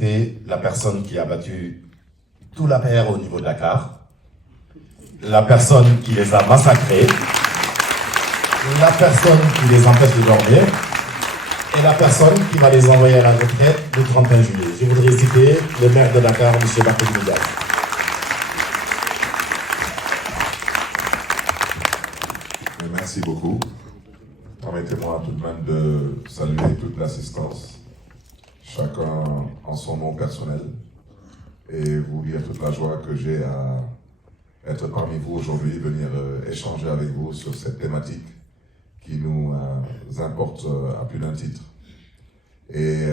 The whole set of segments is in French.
citer la personne qui a battu tout l'APR au niveau de Dakar, la personne qui les a massacrés, la personne qui les empêche de dormir et la personne qui va les envoyer à la retraite le 31 juillet. Je voudrais citer le maire de Dakar, M. Barthélémy Dias. Merci beaucoup. Permettez-moi tout de même de saluer toute l'assistance, chacun en son nom personnel, et vous dire toute la joie que j'ai à être parmi vous aujourd'hui, venir échanger avec vous sur cette thématique qui nous importe à plus d'un titre. Et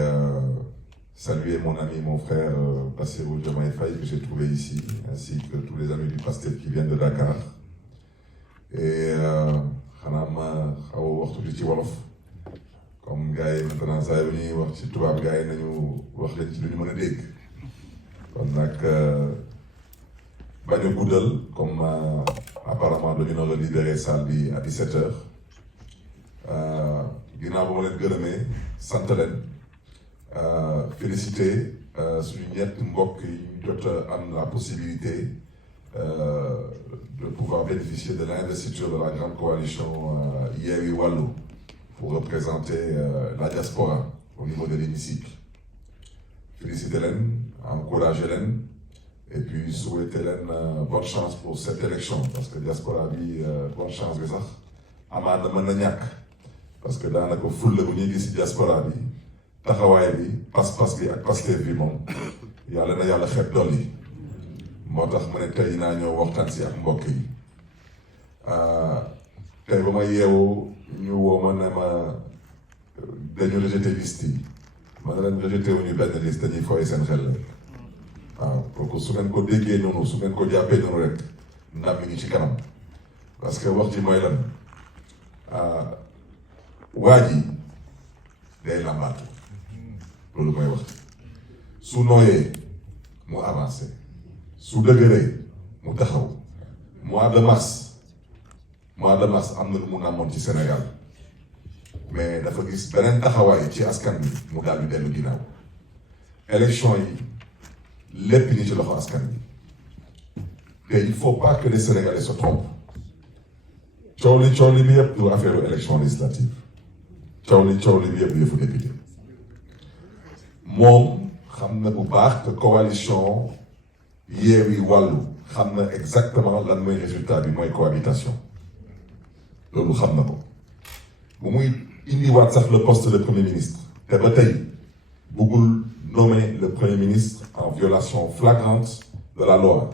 saluer mon ami, mon frère Bassirou Diomaye Faye que j'ai trouvé ici, ainsi que tous les amis du Pastef qui viennent de Dakar. Et xanaa ma xaw a wax tuuti ci wolof comme gars yi maintenant saa yu ñuy wax ci tubaab gars yi nañu wax leen ci lu ñu mën a dégg kon nag bañ a guddal comme apparemment dañu nar a libéré salle bi à 17h ginnaaw ba ma leen gërëmee sant leen félicité suñu ñett mbokk yi ñu jot a am la possibilité de pouvoir bénéficier de l'investiture de la grande coalition Yewwi Wallu pour représenter la diaspora au niveau de l'hémicycle. Féliciter leen, encourager leen et puis souhaiter leen bonne chance pour cette élection parce que diaspora bi bonne chance bi sax amaan na mën na ñàkk parce que daanaka fulla bu ñuy gis ci diaspora bi taxawaay bi pas-pas bi ak Pastef bi moom yàlla na yàlla xeeb dolli. moo tax ma ne tey naa ñëw waxtaan si ak mbokk yi tey ba ma yeewu ñu woo ma ne ma dañu rejeté liste yi ma ne leen rejeté wu ñu benn liste dañuy fooy seen xel rek waaw kooku su ngeen ko déggee noonu su ngeen ko jàppee noonu rek ndam mi ngi ci kanam parce que wax ji mooy lan waa ji day lambaatu loolu mooy wax su nooyee mu avancé. su dëgëree mu taxaw mois de mars am na lu mu namoon ci Sénégal mais dafa gis beneen taxawaay ci askan bi mu daal di dellu ginnaaw élection yi lépp ñi ci loxo askan bi te il faut pas que les Sénégalais se trompent coow li bi yëpp du affaire élection législative coow li bi yëpp du yëfu député moom xam na bu baax que coalition Yewwi Wallu xam na exactement lan mooy résultat bi mooy cohabitation loolu xam na ko bu muy indiwaat sax le poste de premier ministre te ba tey bëggul nommer le premier ministre en violation flagrante de la loi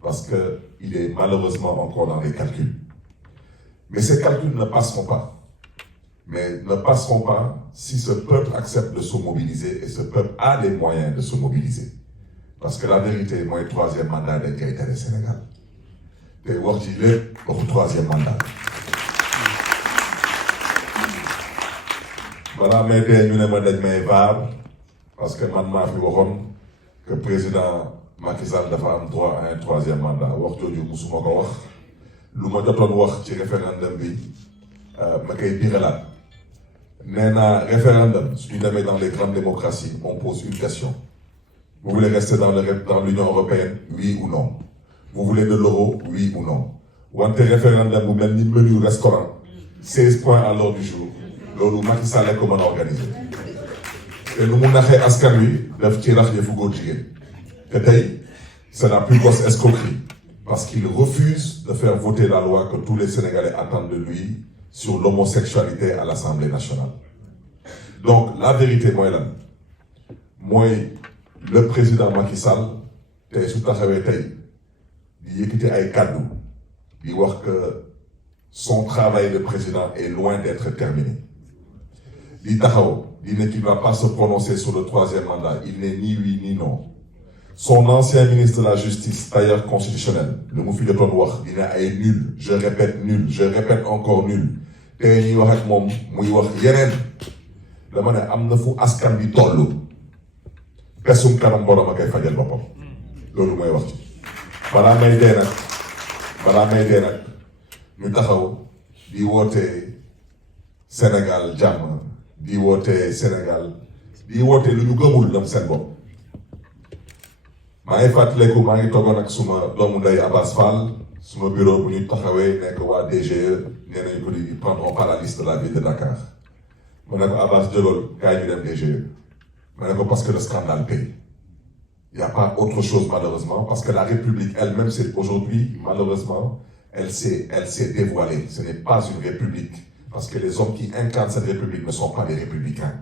parce que il est malheureusement encore dans les calculs mais ces calculs ne passeront pas si ce peuple accepte de se mobiliser et ce peuple a les moyens de se mobiliser. Parce que la vérité mooy troisième mandat dañ koy tere Sénégal te wax ci lépp waxu troisième mandat balaa may dee ñu ne ma dañ may vaar parce que man maa fi waxoon que président Macky Sall dafa am droit à un troisième mandat wax jooju musuma ko wax lu ma jotoon wax ci référendum bi ma koy biralaat nee naa référendum suñu demee dans les grandes démocraties on pose une question. Vous voulez rester dans l'Union européenne, oui ou non? Vous voulez de l'euro, oui ou non? Wante référendum bu mel ni menu restaurant 16 points à l'ordre du jour loolu Macky Sall ko mën a organiser te lu mu naxee askan wi daf ci rax yëfu góor jigéen te tey c'est la plus grosse escroquerie parce qu'il refuse de faire voter la loi que tous les Sénégalais attendent de lui sur l'homosexualité à l'Assemblée nationale. Donc la vérité mooy lan mooy le président Macky Sall tey su taxawee tey di yëkkati ay kàddu di wax que son travail de président est loin d'être terminé di taxaw di ne qu'il ne va pas se prononcer sur le troisième mandat il n'est ni oui ni non son ancien ministre de la justice tailleur constitutionnel lu mu fi jotoon wax dina ay nul je répète encore nul tey ñuy wax ak moom muy wax yeneen dama ne am na fu askan bi tollu pesum kanam borom a koy fajal boppam loolu mooy wax ci balaa may dee nag ñu taxaw di woote Sénégal jàmm di woote lu ñu gëmul ñoom seen bopp maa ngi fàttaliku maa ngi toogoon ak suma doomu ndey Abbas Fall suma bureau bu ñu taxawee nekk waa DGE nee nañu ko di prendront pas la liste de la ville de Dakar ma ne ko Abbas jógal kaay ñu dem DGE ma ne ko parce que le scandale paye. Il n'y a pas autre chose malheureusement parce que la République elle-même c'est aujourd'hui malheureusement elle s'est dévoilée. Ce n'est pas une république parce que les hommes qui incarnent cette république ne sont pas des républicains.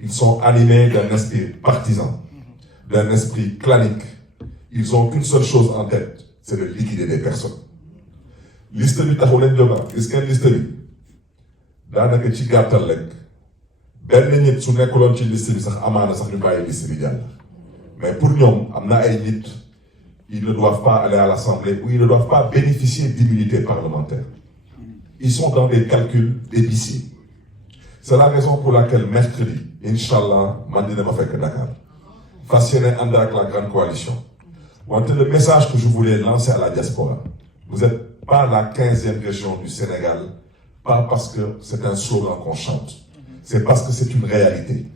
Ils sont animés d'un esprit partisan, d'un esprit clanique. Ils ont qu'une seule chose en tête, c'est de liquider des personnes. Liste bi taxu leen jóga gis ngeen liste bi daanaka ci gàttal rek benn nit su nekkuloon ci liste bi sax amaana sax ñu bàyyi liste bi jàll. Mais pour ñoom am na ay nit ils ne doivent pas aller à l'Assemblée ou ils ne doivent pas bénéficier d'immunité parlementaire. Ils sont dans des calculs d'épicier. C'est la raison pour laquelle mercredi, Inch'Allah, man dina ma fekk Dakar. Fas yéene ànd ak la grande coalition. Wante le message que je voulais lancer à la diaspora, vous n'êtes pas la 15e région du Sénégal, pas parce que c'est un slogan qu'on chante, c'est parce que c'est une réalité.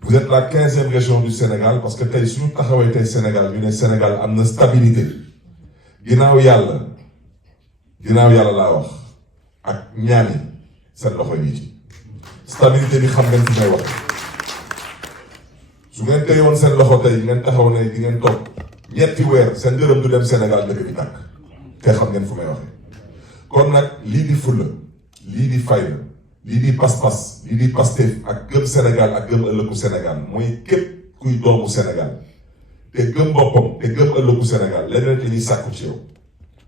Vous êtes la 15e région du Sénégal parce que tey suñu taxawee tey Sénégal ñu ne Sénégal am na stabilité ginnaaw yàlla laa wax ak ñaani seen loxo yi ci stabilité bi xam ngeen fi may wax su ngeen teyoon seen loxo tey ngeen taxaw ne di ngeen toog ñetti weer seen dërëm du dem Sénégal dëkk bi tàkk te xam ngeen fu may waxee kon nag lii di fulla lii di fayda lii di pas-pas lii di Pastef ak gëm Sénégal ak gëm ëllëgu Sénégal mooy képp kuy doomu Sénégal te gëm boppam te gëm ëllëgu Sénégal leneen te ñuy sàkku ci yow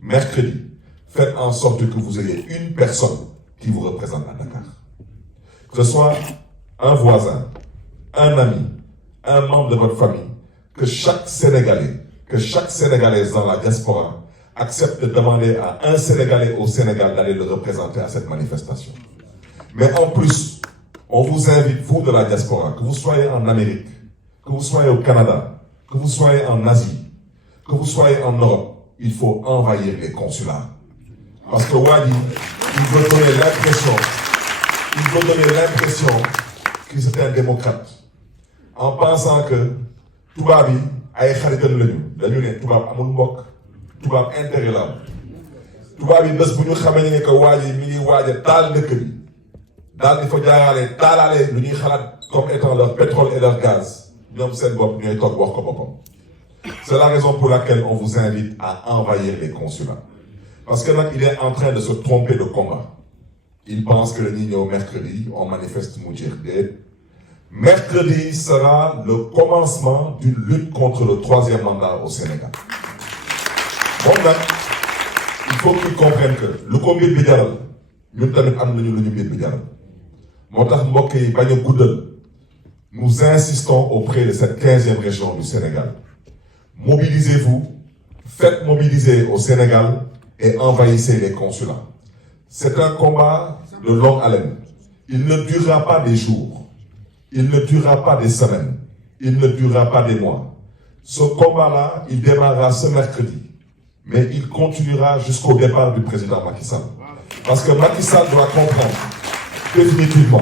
mercredi faites en sorte que vous ayez une personne qui vous représente à Dakar. Que ce soit un voisin, un ami, un membre de votre famille, que chaque Sénégalaise dans la diaspora accepte de demander à un Sénégalais au Sénégal d'aller le représenter à cette manifestation. Mais en plus, on vous invite, vous de la diaspora, que vous soyez en Amérique, que vous soyez au Canada, que vous soyez en Asie, que vous soyez en Europe, il faut envahir les consulats. Parce que Wadi, il veut donner l'impression que c'est un démocrate. En pensant que tubaab yi ay xaritam lañu dañu ne tubaab amul mbokk tubaab intérêt la am tubaab yi bés bu ñu xamee ne que Wadi mi ngi waaj a taal dëkk bi daal di fa jaaraale taalaale lu ñuy xalaat comme étant leur pétrole et leur gaz ñoom seen bopp ñooy toog wax ko boppam. C'est la raison pour laquelle on vous invite à envahir les consulats. Parce que là, il est en train de se tromper de combat. Il pense que le Nino mercredi, on manifeste Moudjir. Mercredi sera le commencement d'une lutte contre le 3e mandat au Sénégal. Bon, là, il faut qu'ils comprennent que le combat de Bidjaral, nous nous insistons auprès de cette 15e région du Sénégal. Mobilisez-vous, faites mobiliser au Sénégal et envahissez les consulats. C'est un combat de longue haleine. Il ne durera pas des jours, il ne durera pas des semaines, il ne durera pas des mois. Ce combat-là, il démarrera ce mercredi, mais il continuera jusqu'au départ du président Macky Sall. Parce que Macky Sall doit comprendre définitivement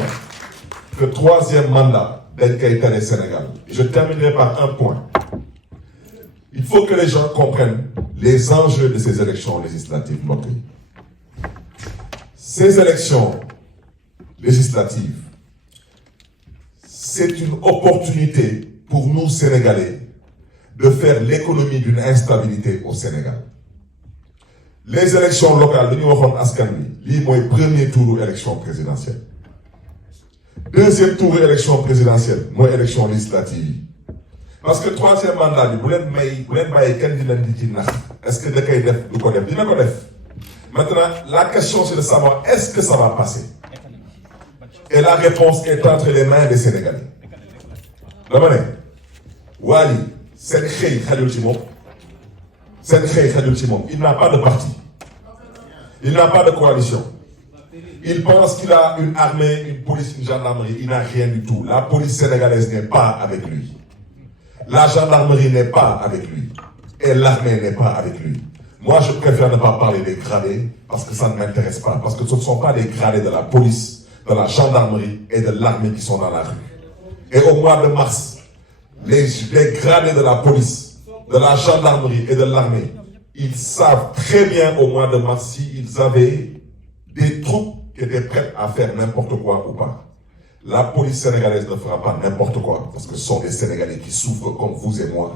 que 3e mandat d'El Sénégal. Et je terminerai par un point. Il faut que les gens comprennent les enjeux de ces élections législatives. Ces élections législatives, c'est une opportunité pour nous, Sénégalais, de faire l'économie d'une instabilité au Sénégal. Les élections locales, nous avons le premier tour de l'élection présidentielle. Deuxième tour de l'élection présidentielle, moi, élection législative. Parce que 3e mandat, est-ce que maintenant, la question c'est de savoir est-ce que ça va passer? Et la réponse est entre les mains des Sénégalais. Wali, il n'a pas de parti. Il n'a pas de coalition. Il pense qu'il a une armée, une police, une gendarmerie. Il n'a rien du tout. La police sénégalaise n'est pas avec lui. La gendarmerie n'est pas avec lui. Et l'armée n'est pas avec lui. Moi, je préfère ne pas parler des gradés parce que ça ne m'intéresse pas. Parce que ce ne sont pas les gradés de la police, de la gendarmerie et de l'armée qui sont dans la rue. Et au mois de mars, les gradés de la police de la gendarmerie et de l'armée, ils savent très bien au mois de mars s'ils avaient des troupes qui étaient prêtes à faire n'importe quoi ou pas. La police sénégalaise ne fera pas n'importe quoi, parce que ce sont des Sénégalais qui souffrent comme vous et moi.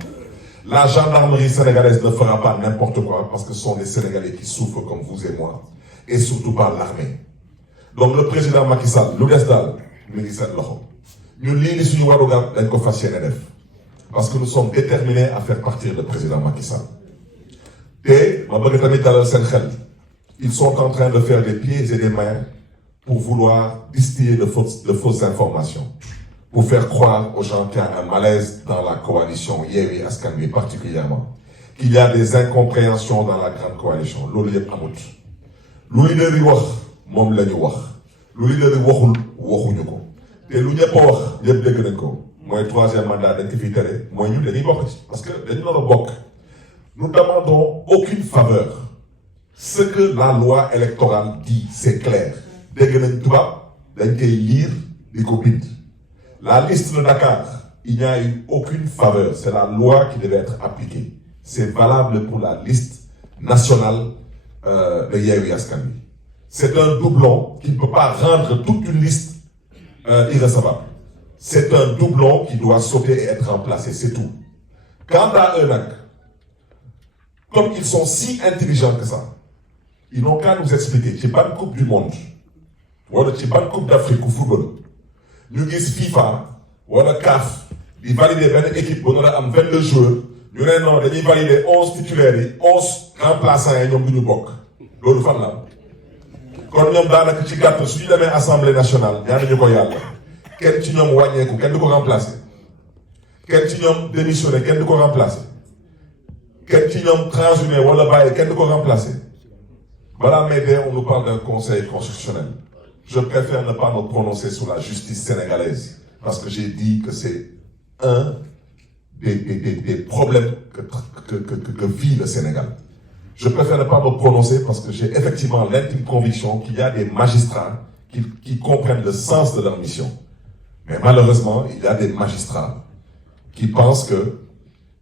La gendarmerie sénégalaise ne fera pas n'importe quoi, parce que ce sont des Sénégalais qui souffrent comme vous et moi. Et surtout pas l'armée. Donc le président Macky Sall, lu des daal mi ngi seen loxo ñun lii di suñu warugar dañ ko fas yéene def parce que nous sommes déterminés à faire partir le président Macky Sall. Et ma bëgg tamit dalal seen xel, ils sont en train de faire des pieds et des mains pour vouloir distiller de fausses informations, pour faire croire aux gens qu'il y a un malaise dans la coalition Yewwi Askan Wi particulièrement, qu'il y a des incompréhensions dans la grande coalition. Loolu yëpp amut. Lu leader yi wax moom la ñu wax, lu leader yi waxul waxuñu ko, te lu ñëpp a wax yëpp dégg nañ ko, mooy troisième mandat dañ ko fi tere, mooy ñun dañuy bokk ci, parce que dañu nar a bokk. Nous demandons aucune faveur. Ce que la loi électorale dit, c'est clair. Dégg nañ tubaab dañ koy lire di ko bind. La liste de Dakar, il n'y a eu aucune faveur, c'est la loi qui devait être appliquée. C'est valable pour la liste nationale de Yewwi Askan Wi. C'est un doublon qui ne peut pas rendre toute une liste irrecevable. C'est un doublon qui doit sauter et être remplacé, c'est tout. Quant à eux, comme ils sont si intelligents que ça, ils n'ont qu'à nous expliquer ci ban coupe du monde wala ci ban coupe d'Afrique au football ñu gis FIFA wala CAF di valider benn équipe bu nar a am 22 joueurs ñu ne non dañuy valider 11 titulaires yi 11 remplaçants yi ñoom du ñu bokk loolu fan la kon ñoom daanaka ci gàtt suñu demee assemblée nationale ñaanuñu ko yàlla kenn ci ñoom wàññeeku kenn du ko remplacer kenn ci ñoom démissionné kenn du ko remplacer kenn ci ñoom transhumé wala bàyyi kenn du ko remplacer. Voilà, mais on nous parle d'un conseil constitutionnel. Je préfère ne pas me prononcer sur la justice sénégalaise parce que j'ai dit que c'est un des problèmes que vit le Sénégal. Je préfère ne pas me prononcer parce que j'ai effectivement l'intime conviction qu'il y a des magistrats qui comprennent le sens de leur mission. Mais malheureusement, il y a des magistrats qui pensent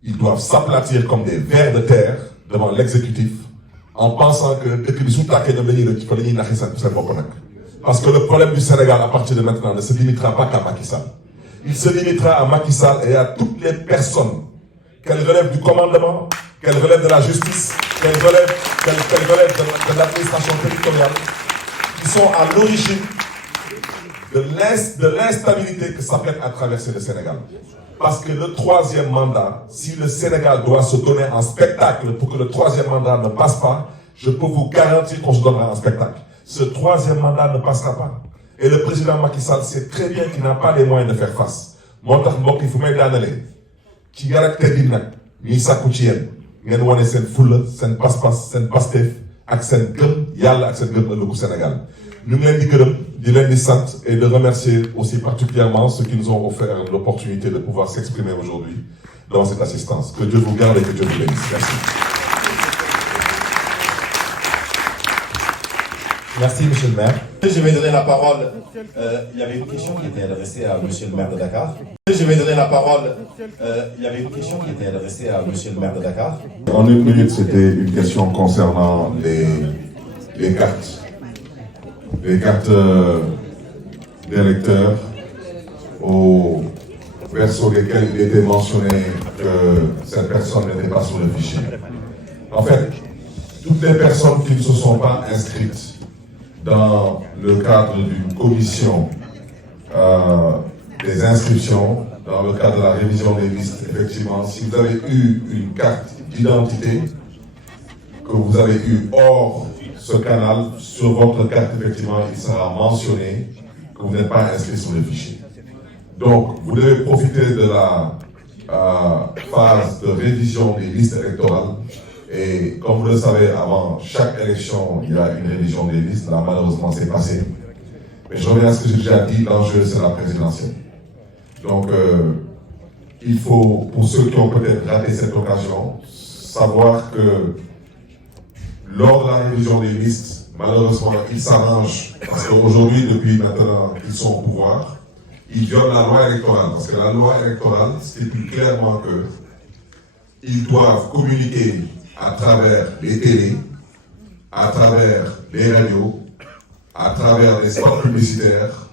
qu'ils doivent s'aplatir comme des vers de terre devant l'exécutif en pensant que dëkk bi su tàkkee ñoom dañuy rëcc fa dañuy naxi seen bopp nag. Parce que le problème du Sénégal à partir de maintenant ne se limitera pas qu'à Macky Sall. Il se limitera à Macky Sall et à toutes les personnes, qu'elles relèvent du commandement, qu'elles relèvent de la justice, qu'elles relèvent de l'administration territoriale, qui sont à l'origine de l'instabilité que s'apprête à traverser le Sénégal. Parce que le troisième mandat, si le Sénégal doit se donner en spectacle pour que le troisième mandat ne passe pas, je peux vous garantir qu'on se donnera en spectacle. Ce troisième mandat ne passera pas. Et le président Macky Sall sait très bien qu'il n'a pas les moyens de faire face. Moo tax mbokk yi fu may daanalee ci yar ak teggin nag ñuy sàkku ci yéen ngeen wane seen fulla seen pas-pas seen pasteef ak seen gëm yàlla ak seen gëm ëllëgu Sénégal. Ñu ngi leen di gërëm di leen di sant et de remercier aussi particulièrement ceux qui nous ont offert l'opportunité de pouvoir s'exprimer aujourd'hui dans cette assistance. Que Dieu vous garde et que Dieu vous bénisse. Merci. Merci, monsieur le maire. Je vais donner la parole. Il y avait une question qui était adressée à monsieur le maire de Dakar. Je vais donner la parole. Il y avait une question qui était adressée à monsieur le maire de Dakar. En une minute, c'était une question concernant les cartes. Les cartes d'électeurs au verso desquelles il était mentionné que cette personne n'était pas sur le fichier. En fait, toutes les personnes qui ne se sont pas inscrites dans le cadre d'une commission des inscriptions, dans le cadre de la révision des listes, effectivement, si vous avez eu une carte d'identité que vous avez eue hors ce canal, sur votre carte, effectivement, il sera mentionné que vous n'êtes pas inscrit sur le fichier. Donc, vous devez profiter de la phase de révision des listes électorales. Et comme vous le savez, avant chaque élection, il y a une révision des listes. Là, malheureusement, c'est passé. Mais je reviens à ce que j'ai déjà dit, l'enjeu, c'est la présidentielle. Donc, il faut, pour ceux qui ont peut-être raté cette occasion, savoir que lors de la révision des listes, malheureusement, ils s'arrangent. Parce qu'aujourd'hui, depuis maintenant qu'ils sont au pouvoir, ils violent la loi électorale. Parce que la loi électorale stipule clairement que ils doivent communiquer à travers les télés, à travers les radios, à travers les spots publicitaires.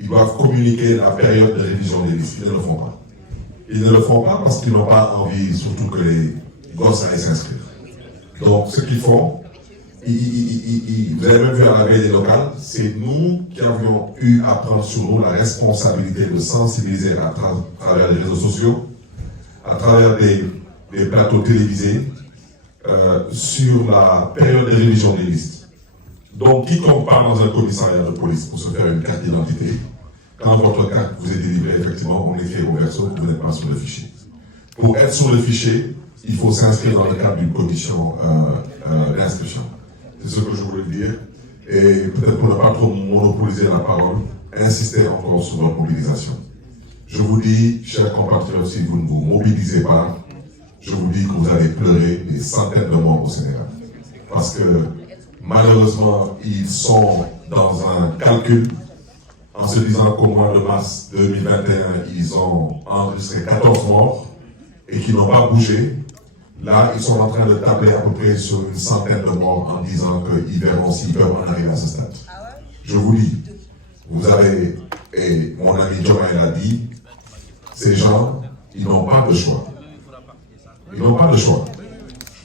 Ils doivent communiquer la période de révision des listes. Ils ne le font pas. Ils ne le font pas parce qu'ils n'ont pas envie, surtout que les gosses aillent s'inscrire. Donc, ce qu'ils font, vous avez même vu à la veille des locales, c'est nous qui avions eu à prendre sur nous la responsabilité de sensibiliser à travers les réseaux sociaux, à travers des plateaux télévisés, sur la période de révision des listes. Donc, quiconque part dans un commissariat de police pour se faire une carte d'identité, quand votre carte vous est délivrée, effectivement, on écrit au verso que vous n'êtes pas sur le fichier. Pour être sur le fichier, il faut s'inscrire dans le cadre d'une commission d'inscription. C'est ce que je voulais dire. Et peut-être pour ne pas trop monopoliser la parole, insister encore sur votre mobilisation. Je vous dis, chers compatriotes, si vous ne vous mobilisez pas, je vous dis que vous allez pleurer des centaines de morts au Sénégal. Parce que malheureusement, ils sont dans un calcul en se disant qu'au mois de mars 2021, ils ont enregistré 14 morts et qu'ils n'ont pas bougé. Là, ils sont en train de tabler à peu près sur une centaine de morts en disant qu'ils verront s'ils peuvent en arriver à ce stade. Je vous dis, vous avez, et mon ami Diomaye l'a dit, ces gens, ils n'ont pas de choix. Ils n'ont pas de choix.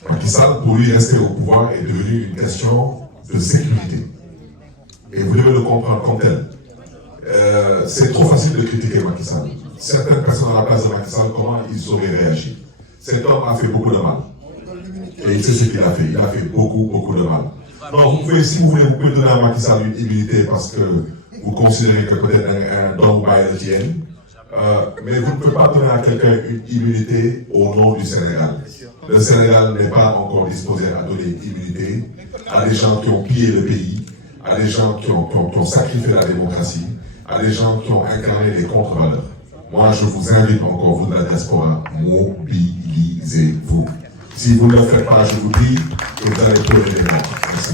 Macky Sall, pour lui rester au pouvoir, est devenu une question de sécurité. Et vous devez le comprendre comme tel. C'est trop facile de critiquer Macky Sall. Certaines personnes à la place de Macky Sall, comment ils auraient réagi? Cet homme a fait beaucoup de mal. Et c'est ce qu'il a fait. Il a fait beaucoup, beaucoup de mal. Donc, vous pouvez, si vous voulez, vous pouvez donner à Macky Sall une immunité parce que vous considérez que peut-être un don by the tienne. Mais vous ne pouvez pas donner à quelqu'un une immunité au nom du Sénégal. Le Sénégal n'est pas encore disposé à donner une immunité à des gens qui ont pillé le pays, à des gens qui ont sacrifié la démocratie, à des gens qui ont incarné les contre-valeurs. Moi, je vous invite encore, vous de la diaspora, mobilisez-vous. Si vous ne le faites pas, je vous dis que vous allez pleurer des morts. Merci.